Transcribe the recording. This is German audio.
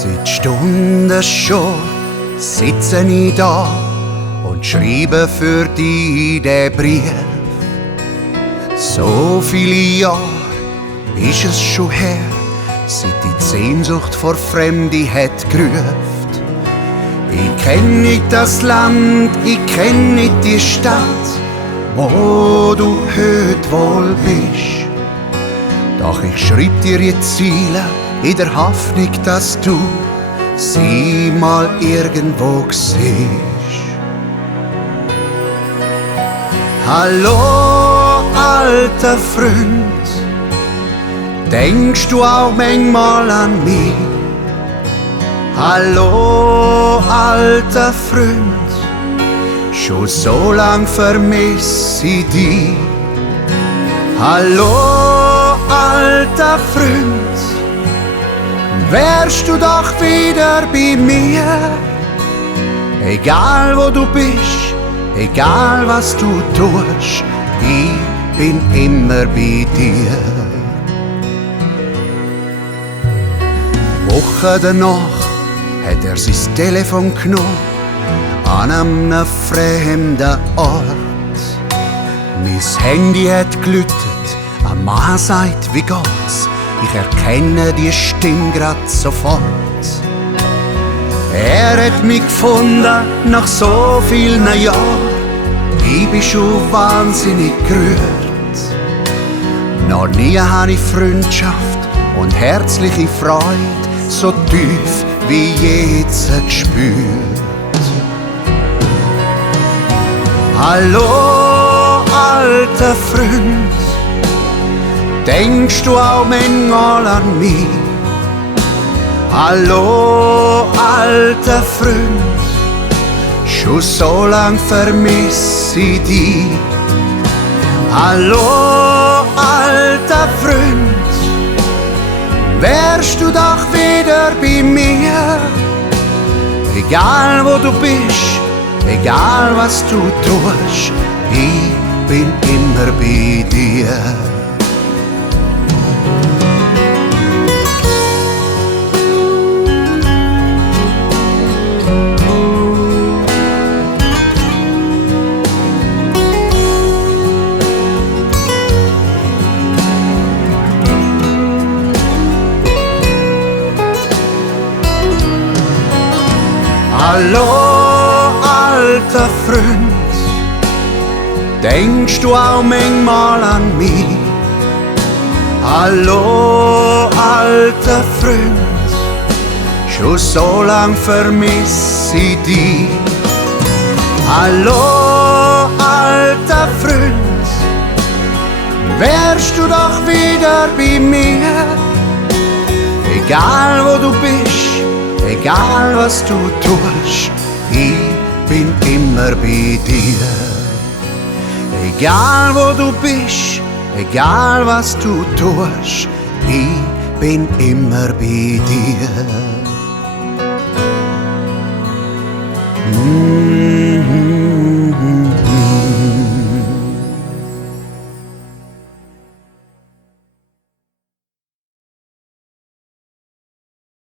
Seit Stunden schon sitze ich da und schreibe für dich den Brief. So viele Jahre ist es schon her, seit die Sehnsucht vor Fremde hat gerufen. Ich kenn nicht das Land, ich kenn nicht die Stadt, wo du heute wohl bist. Doch ich schreib dir jetzt Ziele in der Hoffnung, dass du sie mal irgendwo siehst. Hallo, alter Freund, denkst du auch manchmal an mich? Hallo, alter Freund, schon so lang vermiss ich dich. Hallo, alter Freund, wärst du doch wieder bei mir. Egal wo du bist, egal was du tust, ich bin immer bei dir. Wochen danach hat er sein Telefon genommen, an einem fremden Ort. Mein Handy hat geläutet, ein Mann sagt, wie geht's? Ich erkenne die Stimme grad sofort. Er hat mich gefunden nach so vielen Jahren, ich bin schon wahnsinnig gerührt. Noch nie habe ich Freundschaft und herzliche Freude so tief wie jetzt gespürt. Hallo, alter Freund, denkst du auch manchmal an mich? Hallo, alter Freund, schon so lang vermiss ich dich. Hallo, alter Freund, wärst du doch wieder bei mir. Egal wo du bist, egal was du tust, ich bin immer bei dir. Hallo, alter Freund, denkst du auch manchmal an mich? Hallo, alter Freund, schon so lang vermiss ich dich. Hallo, alter Freund, wärst du doch wieder bei mir. Egal wo du bist, egal was du tust, ich bin immer bei dir. Egal wo du bist, egal was du tust, ich bin immer bei dir.